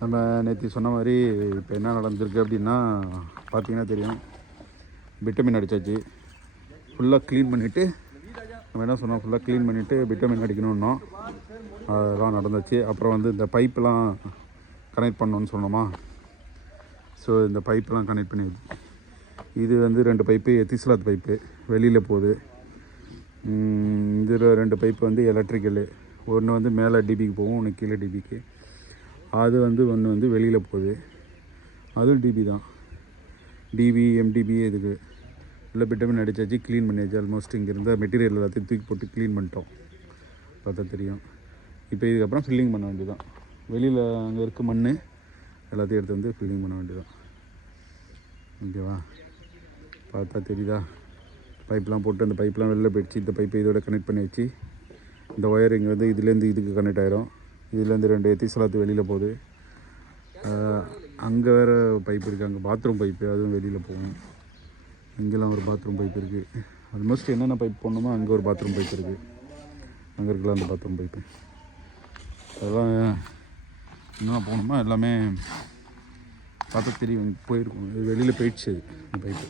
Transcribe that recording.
நம்ம நேற்று சொன்ன மாதிரி இப்போ என்ன நடந்திருக்கு அப்படின்னா பார்த்தீங்கன்னா தெரியும். விட்டமின் அடித்தாச்சு. ஃபுல்லாக க்ளீன் பண்ணிவிட்டு நம்ம என்ன சொன்னோம், ஃபுல்லாக க்ளீன் பண்ணிவிட்டு விட்டமின் அடிக்கணுன்னோம். அதெல்லாம் நடந்துச்சு. அப்புறம் வந்து இந்த பைப்பெலாம் கனெக்ட் பண்ணணுன்னு சொன்னோமா. ஸோ இந்த பைப்பெலாம் கனெக்ட் பண்ணி இது வந்து 2 பைப்பு எத்திஸ்லாத் பைப்பு வெளியில் போகுது. இதில் 2 பைப்பு வந்து எலக்ட்ரிக்கலு. ஒன்று வந்து மேலே டிபிக்கு போகும், ஒன்று கீழே டிபிக்கு. அது வந்து ஒன்று வந்து வெளியில் போகுது, அதுவும் டிபி தான். டிபி எம்டிபி இதுக்கு இல்லை விட்டமின் அடித்தாச்சு, க்ளீன் பண்ணியாச்சு. ஆல்மோஸ்ட் இங்கே இருந்த மெட்டீரியல் எல்லாத்தையும் தூக்கி போட்டு க்ளீன் பண்ணிட்டோம். பார்த்தா தெரியும். இப்போ இதுக்கப்புறம் ஃபில்லிங் பண்ண வேண்டியதான். வெளியில் அங்கே இருக்க மண் எல்லாத்தையும் எடுத்து வந்து ஃபில்லிங் பண்ண வேண்டியதான். ஓகேவா? பார்த்தா தெரியுதா? பைப்லாம் போட்டு அந்த பைப்லாம் வெளில போயிடுச்சு. இந்த பைப்பை இதோட கனெக்ட் பண்ணி வச்சு இந்த ஒயரிங் வந்து இதுலேருந்து இதுக்கு கனெக்ட் ஆகிரும். இதுலேருந்து 2 எத்திஸ்லாத்து வெளியில் போகுது. அங்கே வேறு பைப் இருக்குது, அங்கே பாத்ரூம் பைப்பு, அதுவும் வெளியில் போகும். இங்கெல்லாம் ஒரு பாத்ரூம் பைப் இருக்குது. ஆல்மோஸ்ட் என்னென்ன பைப் போடணுமோ அங்கே ஒரு பாத்ரூம் பைப் இருக்குது. அங்கே இருக்கலாம் அந்த பாத்ரூம் பைப்பு. அதெல்லாம் என்ன போகணுமோ எல்லாமே பார்த்தா தெரியும். போயிருக்கும், வெளியில் போயிடுச்சு அந்த பைப்பு.